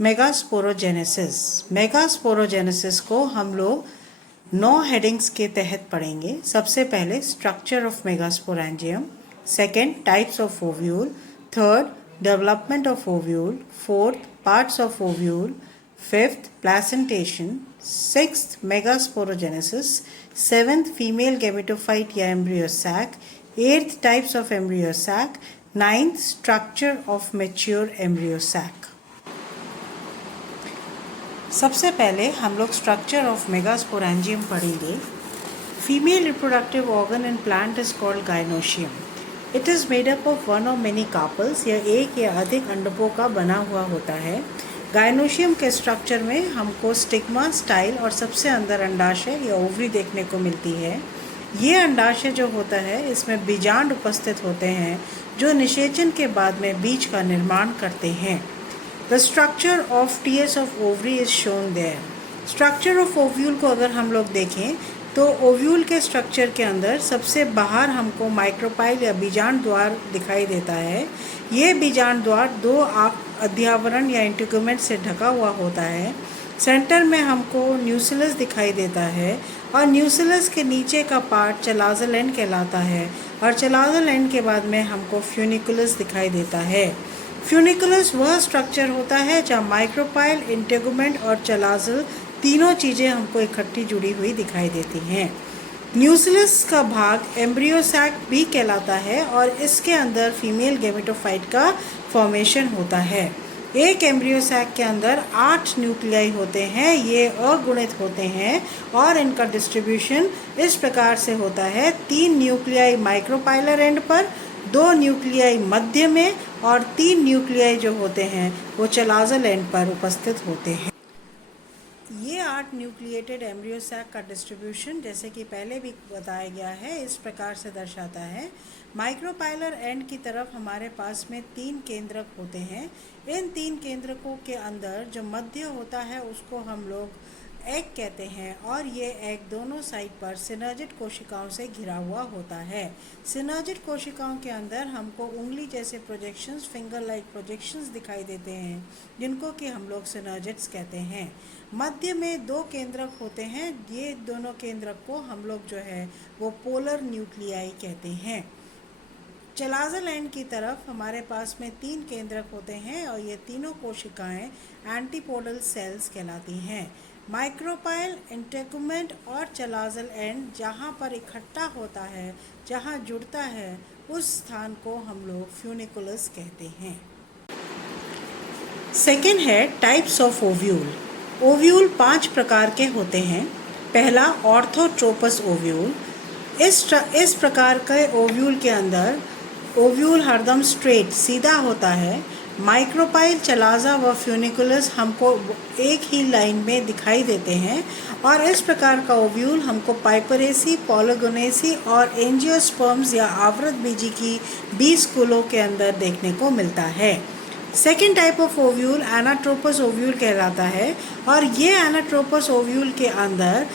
Megasporogenesis. Megasporogenesis को हम लोग 9 हेडिंग्स के तहत पढ़ेंगे। सबसे पहले structure of megasporangium, second types of ovule, third development of ovule, fourth parts of ovule, fifth placentation, sixth megasporogenesis, seventh female gametophyte या embryo sac, eighth types of embryo sac, ninth structure of mature embryo sac. सबसे पहले हम लोग structure of megasporangium पढ़ेंगे। Female reproductive organ in plant is called gynoecium. It is made up of one or many carpels, या एक या अधिक अंडकों का बना हुआ होता है। गाइनोशियम के स्ट्रक्चर में हमको स्टिग्मा, स्टाइल और सबसे अंदर अंडाशय या ओवरी देखने को मिलती है। ये अंडाशय जो होता है इसमें बीजांड उपस्थित होते हैं जो निषेचन के बाद में बीज का निर्माण करते हैं। The structure of TS of ovary is shown there. Structure of ovule को अगर हम लोग देखें तो ओव्यूल के स्ट्रक्चर के अंदर सबसे बाहर हमको माइक्रोपाइल या बीजांड द्वार दिखाई देता है। ये बीजांड द्वार 2 अध्यावरण या इंटीगुमेंट से ढका हुआ होता है। सेंटर में हमको न्यूसिलस दिखाई देता है और न्यूसिलस के नीचे का पार्ट चलाजल एंड कहलाता है और चलाजल एंड के बाद में हमको फ्यूनिकुलस दिखाई देता है। फ्यूनिकुलस वह स्ट्रक्चर होता है जहाँ माइक्रोपाइल, इंटेगुमेंट और चलाजल तीनों चीज़ें हमको इकट्ठी जुड़ी हुई दिखाई देती हैं। न्यूसिलस का भाग एम्ब्रियो सैक भी कहलाता है और इसके अंदर फीमेल गेमेटोफाइट का फॉर्मेशन होता है। एक एम्ब्रियो सैक के अंदर 8 न्यूक्लियाई होते हैं। ये अगुणित होते हैं और इनका डिस्ट्रीब्यूशन इस प्रकार से होता है: 3 न्यूक्लियाई माइक्रोपाइलर एंड पर, 2 न्यूक्लियाई मध्य में और 3 न्यूक्लियाई जो होते हैं वो चलाजल एंड पर उपस्थित होते हैं। ये 8 न्यूक्लिएटेड एम्ब्रियो सैक का डिस्ट्रीब्यूशन जैसे कि पहले भी बताया गया है इस प्रकार से दर्शाता है। माइक्रोपाइलर एंड की तरफ हमारे पास में 3 केंद्रक होते हैं। इन 3 केंद्रकों के अंदर जो मध्य होता है उसको हम लोग एग कहते हैं और ये एग दोनों साइड पर सिनर्जिड कोशिकाओं से घिरा हुआ होता है। सिनर्जिड कोशिकाओं के अंदर हमको उंगली जैसे प्रोजेक्शंस, फिंगर लाइक प्रोजेक्शंस दिखाई देते हैं जिनको कि हम लोग सिनर्जिड्स कहते हैं। मध्य में 2 केंद्रक होते हैं। ये दोनों केंद्रक को हम लोग जो है वो पोलर न्यूक्लियाई कहते हैं। चलाजल एंड की तरफ हमारे पास में 3 केंद्रक होते हैं और ये तीनों कोशिकाएं एंटीपोडल सेल्स कहलाती हैं। माइक्रोपाइल, इंटेगुमेंट और चलाजल एंड जहाँ पर इकट्ठा होता है, जहाँ जुड़ता है, उस स्थान को हम लोग फ्यूनिकुलस कहते हैं। सेकेंड है टाइप्स ऑफ ओव्यूल। ओव्यूल 5 प्रकार के होते हैं। पहला ऑर्थोट्रोपस ओव्यूल। इस प्रकार के ओव्यूल के अंदर ओव्यूल हरदम स्ट्रेट सीधा होता है। माइक्रोपाइल, चलाजा व फ्यूनिकुलस हमको एक ही लाइन में दिखाई देते हैं और इस प्रकार का ओव्यूल हमको पाइपरेसी, पॉलीगोनेसी और एंजियोस्पर्म्स या आवृत बीजी की 20 कुलों के अंदर देखने को मिलता है। Second type of ovule anatropous ovule कहलाता है और ये एनाट्रोपस ओव्यूल के अंदर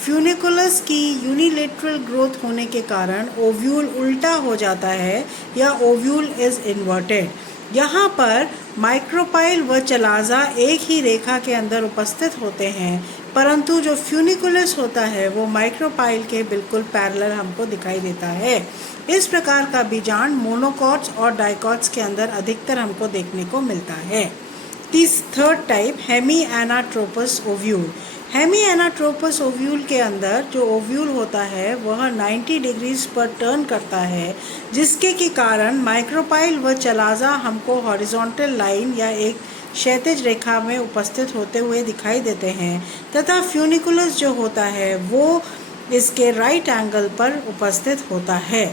फ्यूनिकुलस की यूनिलेटरल ग्रोथ होने के कारण ओव्यूल उल्टा हो जाता है या ओव्यूल इज इन्वर्टेड। यहाँ पर माइक्रोपाइल व चलाजा एक ही रेखा के अंदर उपस्थित होते हैं, परंतु जो फ्यूनिकुलस होता है वो माइक्रोपाइल के बिल्कुल पैरेलल हमको दिखाई देता है। इस प्रकार का बीजांड मोनोकॉट्स और डाइकॉट्स के अंदर अधिकतर हमको देखने को मिलता है। Third type hemi anatropous ovule. Hemi anatropous ovule के अंदर जो ओव्यूल होता है वह 90 डिग्रीज पर टर्न करता है, जिसके के कारण माइक्रोपाइल व चलाजा हमको हॉरिजॉन्टल लाइन या एक क्षैतिज रेखा में उपस्थित होते हुए दिखाई देते हैं तथा फ्यूनिकुलस जो होता है वो इसके राइट एंगल पर उपस्थित होता है।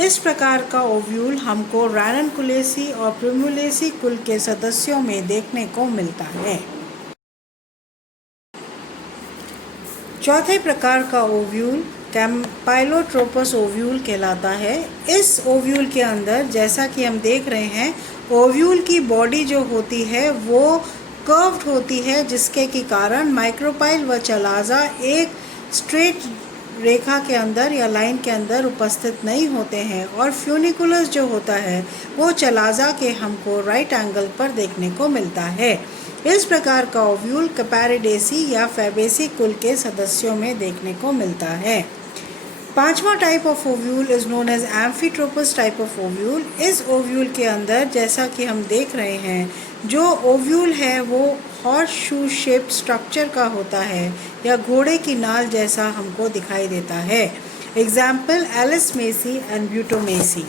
इस प्रकार का ओव्यूल हमको रैननकुलेसी और प्रिमुलेसी कुल के सदस्यों में देखने को मिलता है। चौथे प्रकार का ओव्यूल कैम्पाइलोट्रोपस ओव्यूल कहलाता है। इस ओव्यूल के अंदर जैसा कि हम देख रहे हैं ओव्यूल की बॉडी जो होती है वो कर्व्ड होती है, जिसके के कारण माइक्रोपाइल व चलाजा एक स्ट्रेट रेखा के अंदर या लाइन के अंदर उपस्थित नहीं होते हैं और फ्यूनिकुलस जो होता है वो चलाजा के हमको राइट एंगल पर देखने को मिलता है। इस प्रकार का ओव्यूल कैपारिडेसी या फैबेसी कुल के सदस्यों में देखने को मिलता है। पांचवा type of ovule is known as amphitropous type of ovule. इस ओव्यूल के अंदर जैसा कि हम देख रहे हैं, जो ओव्यूल है वो हॉर्स शू शेप्ड स्ट्रक्चर का होता है या घोड़े की नाल जैसा हमको दिखाई देता है। Example Alismaceae and Butomaceae.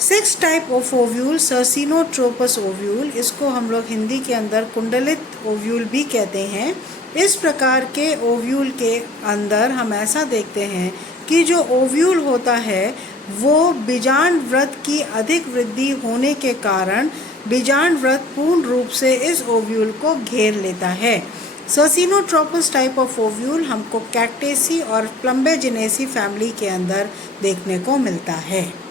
Six type of ovule circinotropous ovule, इसको हम लोग हिंदी के अंदर कुंडलित ओव्यूल भी कहते हैं। इस प्रकार के ओव्यूल के अंदर हम ऐसा देखते हैं कि जो ओव्यूल होता है वो बीजांड व्रत की अधिक वृद्धि होने के कारण बीजांड व्रत पूर्ण रूप से इस ओव्यूल को घेर लेता है। सर्सिनोट्रोपस टाइप ऑफ ओव्यूल हमको कैक्टेसी और प्लम्बेजिनेसी फैमिली के अंदर देखने को मिलता है।